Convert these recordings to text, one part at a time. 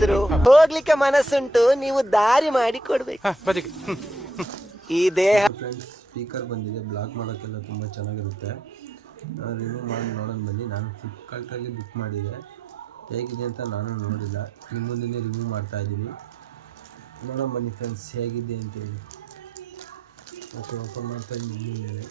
ಹೆಂಗಸರು ಹೋಗ್ಲಿಕ್ಕೆ ಮನಸ್ಸುಂಟು, ನೀವು ದಾರಿ ಮಾಡಿ ಕೊಡ್ಬೇಕು. ಈ ದೇಹ ಸ್ಪೀಕರ್ ಬಂದಿದೆ, ಬ್ಲಾಕ್ ಮಾಡೋಕ್ಕೆಲ್ಲ ತುಂಬ ಚೆನ್ನಾಗಿರುತ್ತೆ. ರಿಮೂವ್ ಮಾಡಿ ನೋಡೋಣ ಬನ್ನಿ. ನಾನು ಫ್ಲಿಪ್ಕಾರ್ಟಲ್ಲಿ ಬುಕ್ ಮಾಡಿದೆ, ಹೇಗಿದೆ ಅಂತ ನಾನು ನೋಡಿಲ್ಲ, ನಿಮ್ಮ ಮುಂದೆ ರಿಮೂವ್ ಮಾಡ್ತಾಯಿದ್ದೀನಿ. ನೋಡೋಣ ಬನ್ನಿ ಫ್ರೆಂಡ್ಸ್ ಹೇಗಿದೆ ಅಂತೇಳಿ. ಓಕೆ, ಓಪನ್ ಮಾಡ್ತಾ ಇದ್ದೀನಿ ಮೇಲೆ.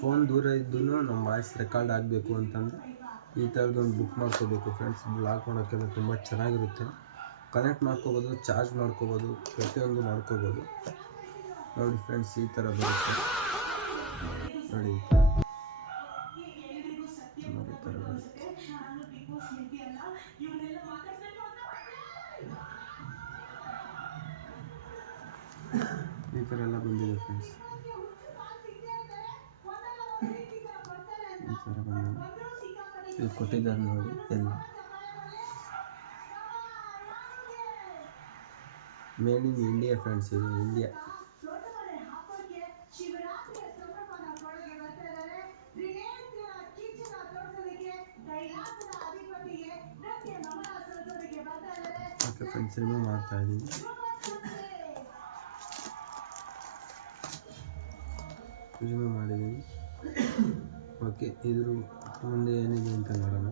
ಫೋನ್ ದೂರ ಇದ್ದೂ ನಮ್ಮ ವಾಯ್ಸ್ ರೆಕಾರ್ಡ್ ಆಗಬೇಕು ಅಂತಂದರೆ ಈ ಥರದೊಂದು ಬುಕ್ ಮಾಡ್ಕೋಬೇಕು ಫ್ರೆಂಡ್ಸ್. ಬ್ಲಾಕ್ ಮಾಡೋಕ್ಕೆಲ್ಲ ತುಂಬ ಚೆನ್ನಾಗಿರುತ್ತೆ. ಕನೆಕ್ಟ್ ಮಾಡ್ಕೋಬೋದು, ಚಾರ್ಜ್ ಮಾಡ್ಕೋಬೋದು, ಪ್ರತಿಯೊಂದು ಮಾಡ್ಕೋಬೋದು. ನೋಡಿ ಫ್ರೆಂಡ್ಸ್, ಈ ಥರ ಬರುತ್ತೆ ನೋಡಿ. ಈ ಥರ ಬರುತ್ತೆ. ಈ ಥರ ಎಲ್ಲ ಬಂದಿದೆ ಫ್ರೆಂಡ್ಸ್. ಈ ಥರ ಬಂದಿದೆ, ಇಲ್ಲಿ ಕೊಟ್ಟಿದ್ದಾರೆ ನೋಡಿ ಎಲ್ಲ. ಮೇಡ್ ಇನ್ ಇಂಡಿಯಾ ಫ್ರೆಂಡ್ಸ್, ಇದು ಇಂಡಿಯಾ. ಓಕೆ ಫ್ರೆಂಡ್ಸ್, ರಿಮೂವ್ ಮಾಡ್ತಾ ಇದ್ದೀನಿ. ರಿಮೂವ್ ಮಾಡಿದ್ದೀನಿ. ಓಕೆ, ಇದ್ರ ಮುಂದೆ ಏನಿದೆ ಅಂತ ನೋಡೋಣ.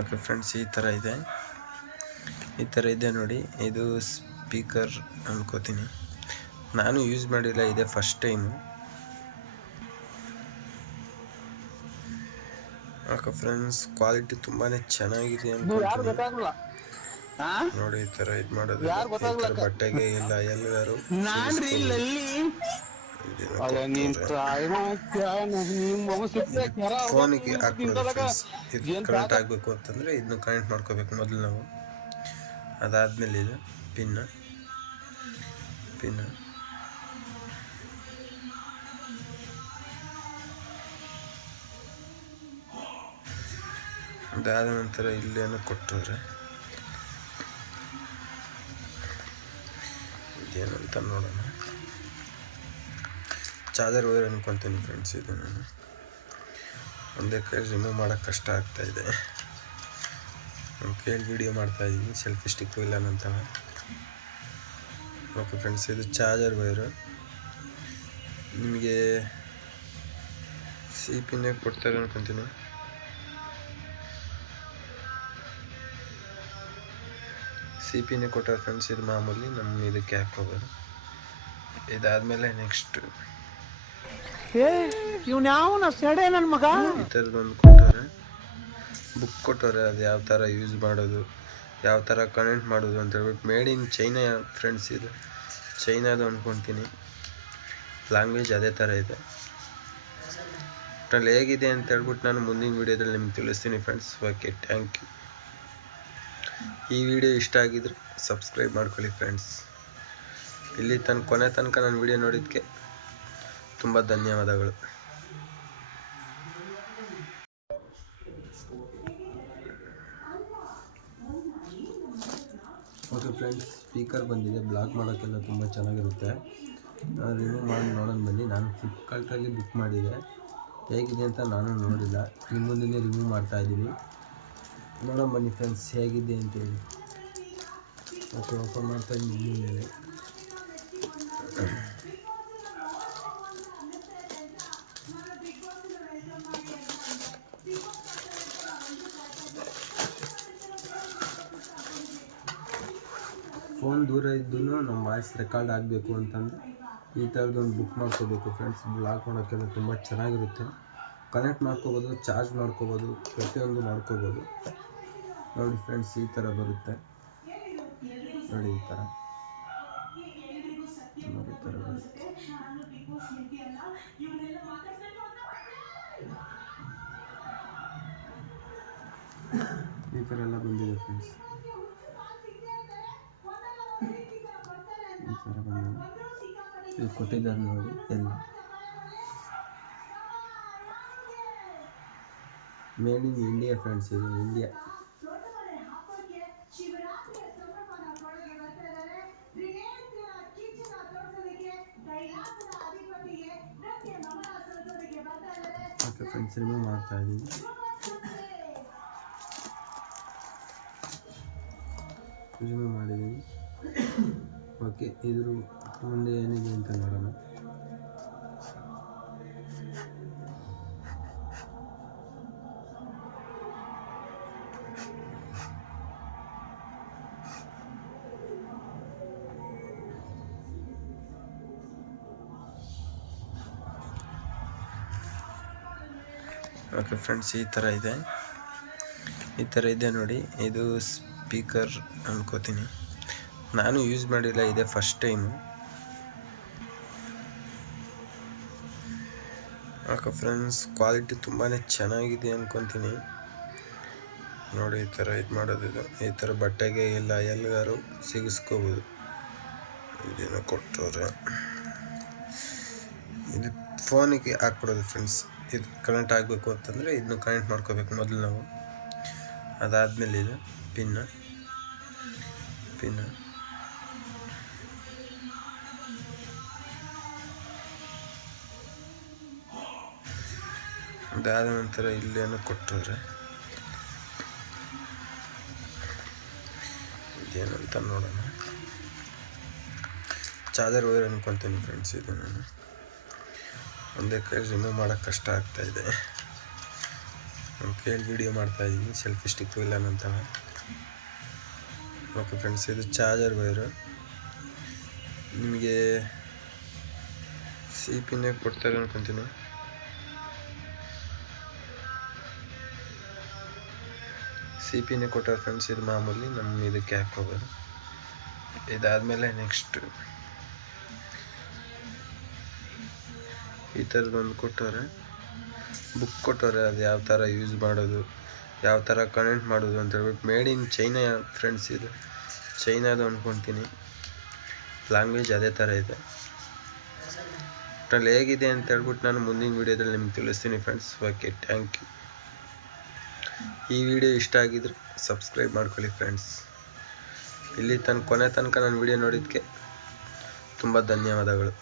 ಓಕೆ ಫ್ರೆಂಡ್ಸ್, ಈ ಥರ ಇದೆ ನೋಡಿ. ಇದು ಸ್ಪೀಕರ್ ಅನ್ಕೋತೀನಿ, ನಾನು ಯೂಸ್ ಮಾಡಿಲ್ಲ, ಇದೆ first time. Okay friends, quality ತುಂಬಾ ಚೆನ್ನಾಗಿದೆ ಅನ್ಕೋತೀನಿ ನೋಡಿ. ಈ ಥರ ಇದು ಮಾಡೋದು, ಈ ಥರ ಬಟ್ಟೆಗೆ ಇಲ್ಲ ಎಲ್ಲರೂ ಫೋನಿಗೆ ಹಾಕ್ಬಿಡೋದು ಫ್ರೆಂಡ್ಸ್. ಇದು ಕನೆಕ್ಟ್ ಆಗಬೇಕು ಅಂತಂದರೆ ಇದನ್ನು ಕನೆಕ್ಟ್ ಮಾಡ್ಕೋಬೇಕು ಮೊದಲು ನಾವು. ಅದಾದಮೇಲೆ ಇದು ಪಿನ್ ಅದಾದ ನಂತರ ಇಲ್ಲೇನೋ ಕೊಟ್ಟವ್ರೆ, ಇದೇನಂತ ನೋಡೋಣ. ಚಾರ್ಜರ್ ವೈರ್ ಅನ್ಕೊತೀನಿ ಫ್ರೆಂಡ್ಸ್. ಇದು ನಾನು ಒಂದೇ ಕೈ ರಿಮೂವ್ ಮಾಡೋಕ್ಕೆ ಕಷ್ಟ ಆಗ್ತಾಯಿದೆ. ನಮ್ಮ ಕೈಯಲ್ಲಿ ವೀಡಿಯೋ ಮಾಡ್ತಾಯಿದ್ದೀನಿ, ಸೆಲ್ಫಿ ಸ್ಟಿಕ್ಕು ಇಲ್ಲ ನಂತ. ಓಕೆ ಫ್ರೆಂಡ್ಸ್, ಇದು ಚಾರ್ಜರ್ ವೈರು. ನಿಮಗೆ ಸಿ ಪಿನ್ನೇ ಕೊಡ್ತಾರೆ ಅನ್ಕೊತೀನಿ. ಸಿ ಪಿನ್ನೇ ಕೊಟ್ಟಾರೆ ಫ್ರೆಂಡ್ಸ್. ಇದು ಮಾಮೂಲಿ ನಮ್ಮ ಇದಕ್ಕೆ ಹಾಕೋಬೋದು. ಇದಾದಮೇಲೆ ನೆಕ್ಸ್ಟ್ ಈ ಥರದೊಂದು ಕೊಟ್ಟವ್ರೆ, ಬುಕ್ ಕೊಟ್ಟವ್ರೆ. ಅದು ಯಾವ ಥರ ಯೂಸ್ ಮಾಡೋದು, ಯಾವ ಥರ ಕನೆಕ್ಟ್ ಮಾಡೋದು ಅಂತ ಹೇಳ್ಬಿಟ್ಟು. ಮೇಡ್ ಇನ್ ಚೈನಾ ಫ್ರೆಂಡ್ಸ್, ಇದು ಚೈನಾದು ಅಂದ್ಕೊತೀನಿ. ಲ್ಯಾಂಗ್ವೇಜ್ ಅದೇ ಥರ ಇದೆ. ಅದ್ರಲ್ಲಿ ಹೇಗಿದೆ ಅಂತ ಹೇಳ್ಬಿಟ್ಟು ನಾನು ಮುಂದಿನ ವೀಡಿಯೋದಲ್ಲಿ ನಿಮ್ಗೆ ತಿಳಿಸ್ತೀನಿ ಫ್ರೆಂಡ್ಸ್. Okay, thank you. ಈ ವಿಡಿಯೋ ಇಷ್ಟ ಆಗಿದ್ರೆ ಸಬ್ಸ್ಕ್ರೈಬ್ ಮಾಡ್ಕೊಳ್ಳಿ ಫ್ರೆಂಡ್ಸ್. ಇಲ್ಲಿ ಕೊನೆ ತನಕ ನಾನು ವಿಡಿಯೋ ನೋಡಿದ್ದಕ್ಕೆ ತುಂಬ ಧನ್ಯವಾದಗಳು. ಓಕೆ ಫ್ರೆಂಡ್ಸ್, ಸ್ಪೀಕರ್ ಬಂದಿದೆ, ಬ್ಲಾಕ್ ಮಾಡೋಕ್ಕೆಲ್ಲ ತುಂಬ ಚೆನ್ನಾಗಿರುತ್ತೆ. ರಿಮೂವ್ ಮಾಡಿ ನೋಡೋಣ ಬನ್ನಿ. ನಾನು ಫ್ಲಿಪ್ಕಾರ್ಟಲ್ಲಿ ಬುಕ್ ಮಾಡಿದೆ, ಹೇಗಿದೆ ಅಂತ ನಾನು ನೋಡಿಲ್ಲ, ನಿಮ್ಮ ಮುಂದೆ ರಿಮೂವ್ ಮಾಡ್ತಾಯಿದ್ದೀನಿ. ನೋಡೋಣ ಬನ್ನಿ ಫ್ರೆಂಡ್ಸ್ ಹೇಗಿದೆ ಅಂತೇಳಿ. ಓಕೆ, ಓಪನ್ ಮಾಡ್ತಾ ಇದ್ದೀನಿ ಮೇಲೆ. ಫೋನ್ ದೂರ ಇದ್ದೂ ನಮ್ಮ ವಾಯ್ಸ್ ರೆಕಾರ್ಡ್ ಆಗಬೇಕು ಅಂತಂದರೆ ಈ ಥರದೊಂದು ಬುಕ್ ಮಾಡ್ಕೋಬೇಕು ಫ್ರೆಂಡ್ಸ್. ಬ್ಲಾಕ್ ಮಾಡೋಕ್ಕೆಲ್ಲ ತುಂಬ ಚೆನ್ನಾಗಿರುತ್ತೆ. ಕನೆಕ್ಟ್ ಮಾಡ್ಕೋಬೋದು, ಚಾರ್ಜ್ ಮಾಡ್ಕೋಬೋದು, ಪ್ರತಿಯೊಂದು ಮಾಡ್ಕೋಬೋದು. ನೋಡಿ ಫ್ರೆಂಡ್ಸ್, ಈ ಥರ ಬರುತ್ತೆ ನೋಡಿ. ಈ ಥರ ಬರುತ್ತೆ. ಈ ಸ್ಪೀಕರ್ ಎಲ್ಲ ಬಂದಿದೆ ಫ್ರೆಂಡ್ಸ್. ಈ ಥರ ಬಂದಿದೆ, ಇದು ಕೊಟ್ಟಿದ್ದಾರೆ ನೋಡಿ ಎಲ್ಲ. ಮೇಡ್ ಇನ್ ಇಂಡಿಯಾ ಫ್ರೆಂಡ್ಸ್, ಇದು ಇಂಡಿಯಾ. ಓಕೆ ಫ್ರೆಂಡ್ಸ್, ರಿಮೂವ್ ಮಾಡ್ತಾ ಇದ್ದೀನಿ. ರಿಮೂವ್ ಮಾಡಿದ್ದೀನಿ. ಓಕೆ, ಇದ್ರ ಮುಂದೆ ಏನಿದೆ ಅಂತ ನೋಡೋಣ. ಓಕೆ ಫ್ರೆಂಡ್ಸ್, ಈ ಥರ ಇದೆ ನೋಡಿ. ಇದು ಸ್ಪೀಕರ್ ಅನ್ಕೋತೀನಿ, ನಾನು ಯೂಸ್ ಮಾಡಿಲ್ಲ, ಇದೆ first time. Okay friends, quality ತುಂಬಾ ಚೆನ್ನಾಗಿದೆ ಅನ್ಕೊತೀನಿ ನೋಡಿ. ಈ ಥರ ಇದು ಮಾಡೋದಿದೆ, ಈ ಥರ ಬಟ್ಟೆಗೆ ಎಲ್ಲ ಎಲ್ಲರೂ ಸಿಗಿಸ್ಕೋಬೋದು. ಇದೇನೋ ಕೊಟ್ಟವ್ರೆ, ಇದು ಫೋನಿಗೆ ಹಾಕ್ಬಿಡೋದು ಫ್ರೆಂಡ್ಸ್. ಇದು ಕನೆಕ್ಟ್ ಆಗಬೇಕು ಅಂತಂದರೆ ಇದನ್ನು ಕನೆಕ್ಟ್ ಮಾಡ್ಕೋಬೇಕು ಮೊದಲು ನಾವು. ಅದಾದಮೇಲೆ ಇದು ಪಿನ್ನು ಅದಾದ ನಂತರ ಇಲ್ಲೇನೋ ಕೊಟ್ಟವ್ರೆ, ಇದೇನಂತ ನೋಡೋಣ. ಚಾರ್ಜರ್ ವೈರ್ ಅನ್ಕೊತೀನಿ ಫ್ರೆಂಡ್ಸ್. ಇದು ನಾನು ಒಂದೇ ಕೈ ರಿಮೂವ್ ಮಾಡೋಕ್ಕೆ ಕಷ್ಟ ಆಗ್ತಾಯಿದೆ. ನನ್ನ ಕೈಯಲ್ಲಿ ವಿಡಿಯೋ ಮಾಡ್ತಾಯಿದ್ದೀನಿ, ಸೆಲ್ಫಿ ಸ್ಟಿಕ್ಕು ಇಲ್ಲ ನಂತರ. ಓಕೆ ಫ್ರೆಂಡ್ಸ್, ಇದು ಚಾರ್ಜರ್ ವೈರು. ನಿಮಗೆ ಸಿ ಪಿನ್ನೇ ಕೊಡ್ತಾರೆ ಅನ್ಕೊತೀನಿ. ಸಿ ಪಿನ್ನೇ ಕೊಟ್ಟಾರೆ ಫ್ರೆಂಡ್ಸ್. ಇದು ಮಾಮೂಲಿ ನಮ್ಮ ಇದಕ್ಕೆ ಹಾಕೋಬೋದು. ಇದಾದಮೇಲೆ ನೆಕ್ಸ್ಟ್ ಈ ಥರದೊಂದು ಕೊಟ್ಟವ್ರೆ, ಬುಕ್ ಕೊಟ್ಟವ್ರೆ. ಅದು ಯಾವ ಥರ ಯೂಸ್ ಮಾಡೋದು, ಯಾವ ಥರ ಕನೆಕ್ಟ್ ಮಾಡೋದು ಅಂತ ಹೇಳ್ಬಿಟ್ಟು. ಮೇಡ್ ಇನ್ ಚೈನಾ ಫ್ರೆಂಡ್ಸ್, ಇದು ಚೈನಾದು ಅಂದ್ಕೊತೀನಿ. ಲ್ಯಾಂಗ್ವೇಜ್ ಅದೇ ಥರ ಇದೆ. ಅದ್ರಲ್ಲಿ ಹೇಗಿದೆ ಅಂತ ಹೇಳ್ಬಿಟ್ಟು ನಾನು ಮುಂದಿನ ವೀಡಿಯೋದಲ್ಲಿ ನಿಮ್ಗೆ ತಿಳಿಸ್ತೀನಿ ಫ್ರೆಂಡ್ಸ್. Okay, thank you. ಈ ವಿಡಿಯೋ ಇಷ್ಟ ಆಗಿದ್ರೆ ಸಬ್ಸ್ಕ್ರೈಬ್ ಮಾಡ್ಕೊಳ್ಳಿ ಫ್ರೆಂಡ್ಸ್. ಇಲ್ಲಿ ಕೊನೆ ತನಕ ನಾನು ವಿಡಿಯೋ ನೋಡಿದ್ದಕ್ಕೆ ತುಂಬ ಧನ್ಯವಾದಗಳು.